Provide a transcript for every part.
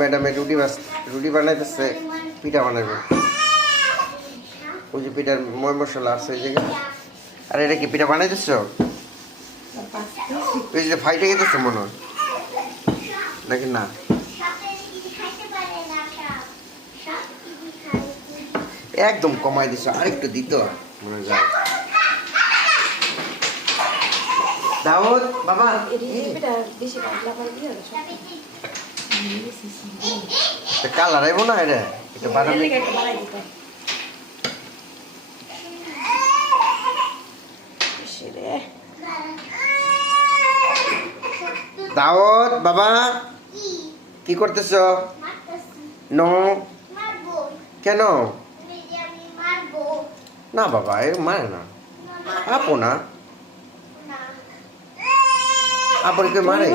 ম্যাডামে রুটি বানাইতেছে, পিঠা বানাবে। ওই যে পিঠার ময় মশলা আছে ওই জায়গায়। আর এটা কি পিঠা বানাইতেছ? ওই যে ফাইটে গেতেছে মনে হয় নাকি না? একদম কমাই দিছ, আরেকটু দিত মনে যায়। দাউদ বাবা কালার আইব না এটা, এটা বানাবে। দাউদ বাবা কি করতেছ? নো কেন? না বাবা এ মানে না, আপো না, আপর কে মারে?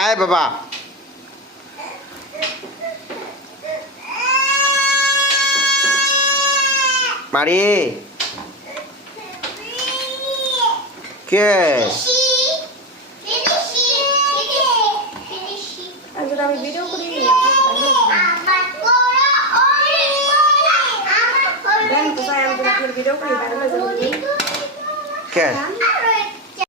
আয় বাবা মারি কে? আমি ভিডিও করি ভিডিও করি কে